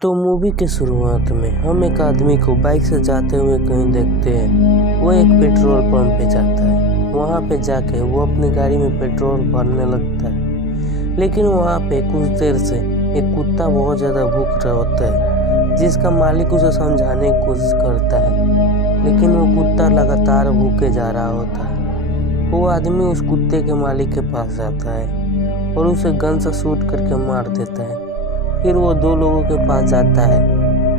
तो मूवी के शुरुआत में हम एक आदमी को बाइक से जाते हुए कहीं देखते हैं। वो एक पेट्रोल पंप पे जाता है। वहाँ पे जाके वो अपनी गाड़ी में पेट्रोल भरने लगता है। लेकिन वहाँ पे कुछ देर से एक कुत्ता बहुत ज़्यादा भूख रहा होता है, जिसका मालिक उसे समझाने की कोशिश करता है, लेकिन वो कुत्ता लगातार भूखे जा रहा होता है। वो आदमी उस कुत्ते के मालिक के पास जाता है और उसे गन से शूट करके मार देता है। फिर वो दो लोगों के पास जाता है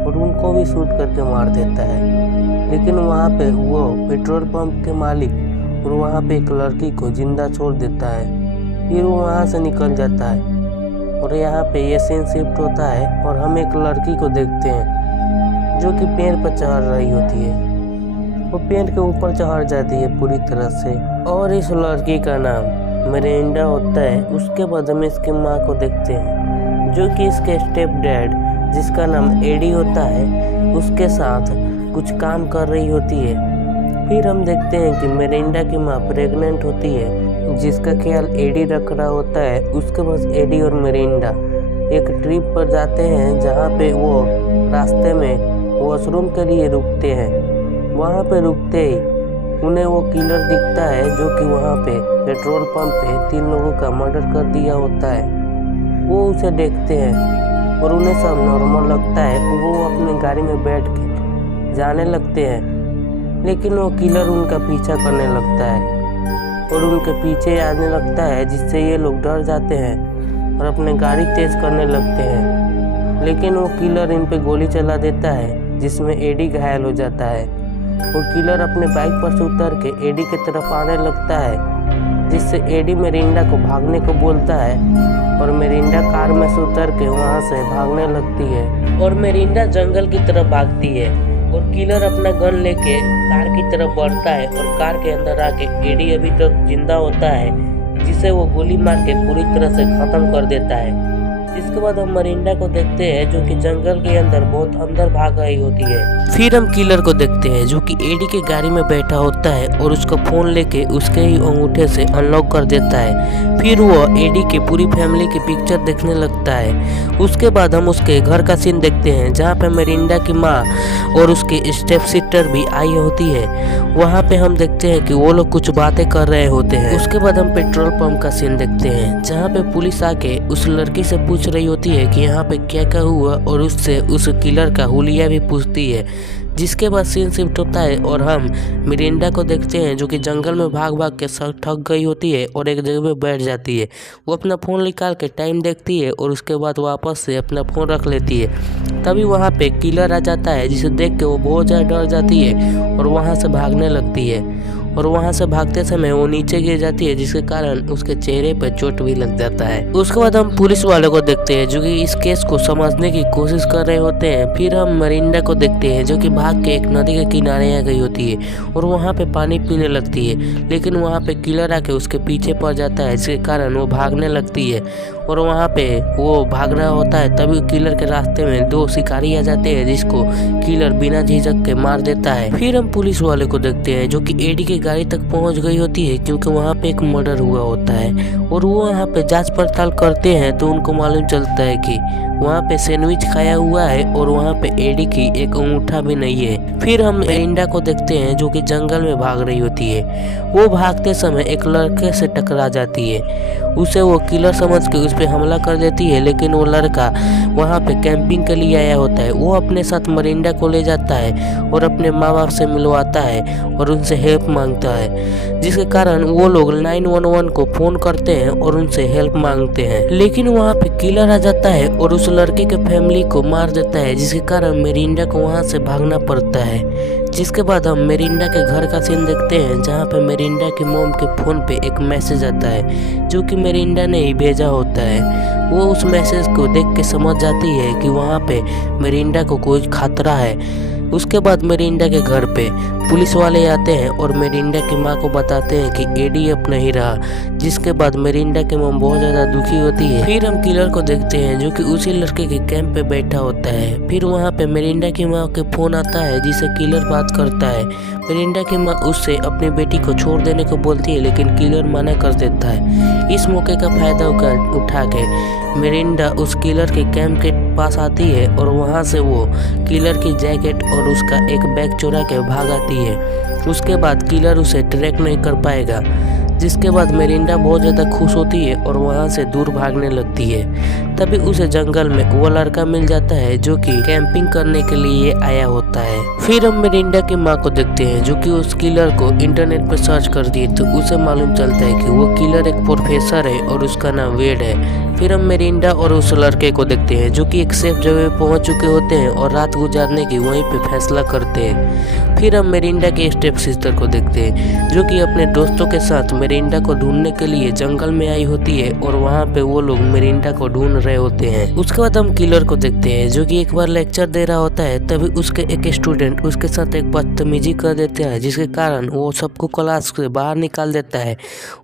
और उनको भी शूट करके मार देता है। लेकिन वहाँ पे वो पेट्रोल पंप के मालिक और वहाँ पे एक लड़की को जिंदा छोड़ देता है। फिर वो वहाँ से निकल जाता है और यहाँ पे ये सीन शिफ्ट होता है और हम एक लड़की को देखते हैं जो कि पेड़ पर चढ़ रही होती है। वो पेड़ के ऊपर चढ़ जाती है पूरी तरह से और इस लड़की का नाम मिरिंडा होता है। उसके बाद हम इसकी माँ को देखते हैं जो कि इसके स्टेप डैड, जिसका नाम एडी होता है, उसके साथ कुछ काम कर रही होती है। फिर हम देखते हैं कि मिरिंडा की माँ प्रेग्नेंट होती है, जिसका ख्याल एडी रख रहा होता है। उसके बाद एडी और मिरिंडा एक ट्रिप पर जाते हैं जहाँ पे वो रास्ते में वॉशरूम के लिए रुकते हैं। वहाँ पे रुकते ही उन्हें वो किलर दिखता है जो कि वहाँ पे पेट्रोल पंप पे 3 लोगों का मर्डर कर दिया होता है। वो उसे देखते हैं और उन्हें सब नॉर्मल लगता है। वो अपनी गाड़ी में बैठ के जाने लगते हैं, लेकिन वो किलर उनका पीछा करने लगता है और उनके पीछे आने लगता है, जिससे ये लोग डर जाते हैं और अपने गाड़ी तेज करने लगते हैं। लेकिन वो किलर इन पे गोली चला देता है, जिसमें एडी घायल हो जाता है। वो किलर अपने बाइक पर से उतर के एडी की तरफ आने लगता है, जिससे एडी मिरिंडा को भागने को बोलता है और मिरिंडा कार में से उतर के वहाँ से भागने लगती है और मिरिंडा जंगल की तरफ भागती है और किलर अपना गन लेके कार की तरफ बढ़ता है और कार के अंदर आके एडी अभी तक जिंदा होता है, जिसे वो गोली मार के पूरी तरह से खत्म कर देता है। इसके बाद हम मिरिंडा को देखते हैं जो कि जंगल के अंदर बहुत अंदर भाग रही होती है। फिर हम किलर को देखते हैं जो कि एडी के गाड़ी में बैठा होता है और उसका फोन लेके उसके ही अंगूठे से अनलॉक कर देता है। फिर वो एडी की पूरी फैमिली की पिक्चर देखने लगता है। उसके बाद हम उसके घर का सीन देखते हैं जहाँ पे मिरिंडा की माँ और उसके स्टेप सिस्टर भी आई होती है। वहाँ पे हम देखते हैं कि वो लोग कुछ बातें कर रहे होते हैं। उसके बाद हम पेट्रोल पंप का सीन देखते हैं जहाँ पे पुलिस आके उस लड़की से पूछ रही होती है कि यहाँ पे क्या क्या हुआ और उससे उस किलर का हुलिया भी पूछती है। जिसके बाद सीन शिफ्ट होता है और हम मिरिंडा को देखते हैं जो कि जंगल में भाग भाग के सब थक गई होती है और एक जगह पे बैठ जाती है। वो अपना फ़ोन निकाल के टाइम देखती है और उसके बाद वापस से अपना फ़ोन रख लेती है। तभी वहाँ पे किलर आ जाता है, जिसे देख के वो बहुत ज़्यादा डर जाती है और वहाँ से भागने लगती है और वहाँ से भागते समय वो नीचे गिर जाती है, जिसके कारण उसके चेहरे पर चोट भी लग जाता है। उसके बाद हम पुलिस वालों को देखते हैं जो कि इस केस को समझने की कोशिश कर रहे होते हैं। फिर हम मिरिंडा को देखते हैं जो कि भाग के एक नदी के किनारे आ गई होती है और वहाँ पे पानी पीने लगती है, लेकिन वहाँ पे किलर आके उसके पीछे पड़ जाता है, जिसके कारण वो भागने लगती है और वहाँ पे वो भाग रहा होता है। तभी किलर के रास्ते में 2 शिकारी आ जाते हैं, जिसको किलर बिना झिझक के मार देता है। फिर हम पुलिस वाले को देखते हैं जो कि एडी की गाड़ी तक पहुंच गई होती है, क्योंकि वहाँ पे एक मर्डर हुआ होता है और वो वहाँ पे जांच पड़ताल करते हैं तो उनको मालूम चलता है कि वहाँ पे सैंडविच खाया हुआ है और वहाँ पे एडी की एक अंगूठा भी नहीं है। फिर हम मिरिंडा को देखते हैं जो कि जंगल में भाग रही होती है। वो भागते समय एक लड़के से टकरा जाती है। उसे वो किलर समझ के उस पर हमला कर देती है, लेकिन वो लड़का वहाँ पे कैंपिंग के लिए आया होता है। वो अपने साथ मिरिंडा को ले जाता है और अपने माँ बाप से मिलवाता है और उनसे हेल्प मांगता है, जिसके कारण वो लोग 911 को फोन करते हैं और उनसे हेल्प मांगते हैं। लेकिन वहाँ पे किलर आ जाता है और उस लड़के के फैमिली को मार देता है, जिसके कारण मिरिंडा को वहाँ से भागना पड़ता है। जिसके बाद हम मिरिंडा के घर का सीन देखते हैं जहाँ पे मिरिंडा की मॉम के फ़ोन पे एक मैसेज आता है जो कि मिरिंडा ने ही भेजा होता है। वो उस मैसेज को देख के समझ जाती है कि वहाँ पे मिरिंडा को कोई खतरा है। उसके बाद मिरिंडा के घर पे पुलिस वाले आते हैं और मिरिंडा की माँ को बताते हैं कि एडी अब नहीं रहा, जिसके बाद मिरिंडा की माँ बहुत ज़्यादा दुखी होती है। फिर हम किलर को देखते हैं जो कि उसी लड़के के कैंप पे बैठा होता है। फिर वहाँ पे मिरिंडा की माँ के फ़ोन आता है जिससे किलर बात करता है। मिरिंडा की माँ उससे अपनी बेटी को छोड़ देने को बोलती है, लेकिन किलर मना कर देता है। इस मौके का फायदा उठा के मेरिंडा उस किलर के कैंप के पास आती है और वहाँ से वो किलर की जैकेट और उसका एक बैग चुरा के भाग आती है। उसके बाद किलर उसे ट्रैक नहीं कर पाएगा, जिसके बाद मेरिंडा बहुत ज़्यादा खुश होती है और वहाँ से दूर भागने लगती है। तभी उसे जंगल में वो लड़का मिल जाता है जो कि कैंपिंग करने के लिए आया होता है। फिर हम मेरिंडा की माँ को देखते हैं जो कि उस किलर को इंटरनेट पर सर्च कर दी तो उसे मालूम चलता है कि वो किलर एक प्रोफेसर है और उसका नाम वेड है। फिर हम मेरिंडा और उस लड़के को देखते हैं जो कि एक सेफ जगह पे पहुंच चुके होते हैं और रात गुजारने की वहीं पे फैसला करते हैं। फिर हम मेरिंडा के स्टेप सिस्टर को देखते हैं जो कि अपने दोस्तों के साथ मेरिंडा को ढूंढने के लिए जंगल में आई होती है और वहाँ पे वो लोग मेरिंडा को ढूंढ रहे होते हैं। उसके बाद हम किलर को देखते हैं जो कि एक बार लेक्चर दे रहा होता है, तभी उसके एक स्टूडेंट उसके साथ एक बदतमीजी कर देता है जिसके कारण वो सबको क्लास से बाहर निकाल देता है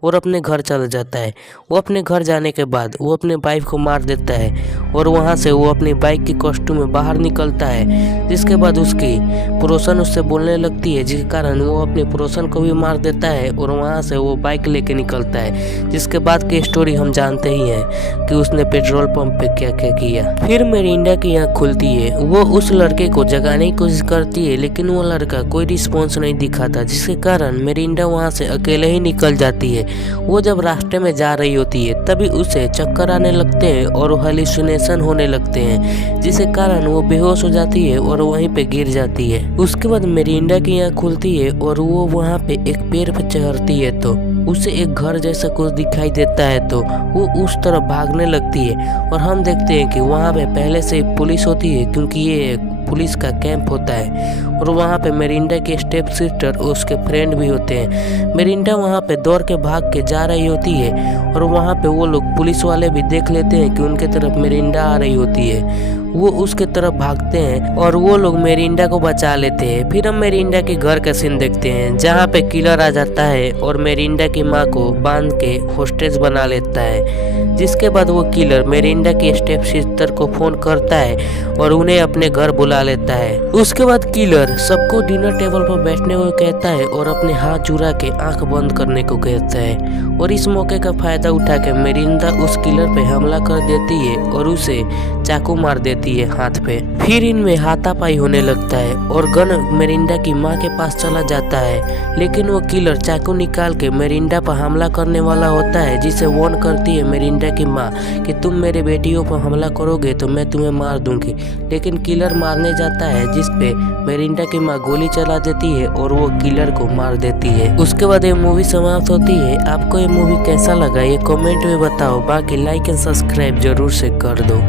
और अपने घर चला जाता है। वो अपने घर जाने के बाद वो अपने बाइक को मार देता है और वहाँ से वो अपनी बाइक की कॉस्ट्यूम में बाहर निकलता है, जिसके बाद उसकी पड़ोसन उससे बोलने लगती है जिसके कारण वो अपने पड़ोसन को भी मार देता है और वहाँ से वो बाइक लेके निकलता है। जिसके बाद की स्टोरी हम जानते ही हैं कि उसने पेट्रोल पंप पे क्या क्या किया। फिर मेरिंडा की आँख खुलती है, वो उस लड़के को जगाने की कोशिश करती है लेकिन वो लड़का कोई रिस्पॉन्स नहीं दिखाता, जिसके कारण मेरिंडा वहाँ से अकेले ही निकल जाती है। वो जब रास्ते में जा रही होती है तभी उसे चक्कर आने लगते हैं और हेलुसिनेशन होने लगते हैं, जिसके कारण वो बेहोश हो जाती है और वहीं पे गिर जाती है। उसके बाद मेरिंडा की आँख खुलती है और वो वहाँ पे एक पेड़ पे चढ़ती है तो उसे एक घर जैसा कुछ दिखाई देता है तो वो उस तरफ भागने लगती है और हम देखते हैं कि वहाँ पे पहले से पुलिस होती है क्योंकि ये पुलिस का कैंप होता है और वहाँ पे मेरिंडा के स्टेप सिस्टर और उसके फ्रेंड भी होते हैं। मेरिंडा वहाँ पे दौड़ के भाग के जा रही होती है और वहाँ पे वो लोग पुलिस वाले भी देख लेते हैं कि उनके तरफ मेरिंडा आ रही होती है। वो उसके तरफ भागते हैं और वो लोग मेरिंडा को बचा लेते हैं। फिर हम मेरिंडा के घर का सीन देखते हैं जहाँ पे किलर आ जाता है और मेरिंडा की माँ को बांध के होस्टेज बना लेता है, जिसके बाद वो किलर मेरिंडा की स्टेप सिस्टर को फोन करता है और उन्हें अपने घर बुला लेता है। उसके बाद किलर सबको डिनर टेबल पर बैठने को कहता है और अपने हाथ चुरा के आंख बंद करने को कहता है और इस मौके का फायदा उठा के मेरिंडा उस किलर पे हमला कर देती है और उसे चाकू मार देती है हाथ पे। फिर इनमें हाथापाई होने लगता है और गन मेरिंडा की माँ के पास चला जाता है, लेकिन वो किलर चाकू निकाल के मेरिंडा पर हमला करने वाला होता है, जिसे वार्न करती है मेरिंडा की माँ कि तुम मेरे बेटियों पर हमला करोगे तो मैं तुम्हें मार दूंगी। लेकिन किलर मारने जाता है जिस पे मेरिंडा की माँ गोली चला देती है और वो किलर को मार देती है। उसके बाद ये मूवी समाप्त होती है। आपको ये मूवी कैसा लगा ये कमेंट में बताओ, बाकी लाइक एंड सब्सक्राइब जरूर से कर दो।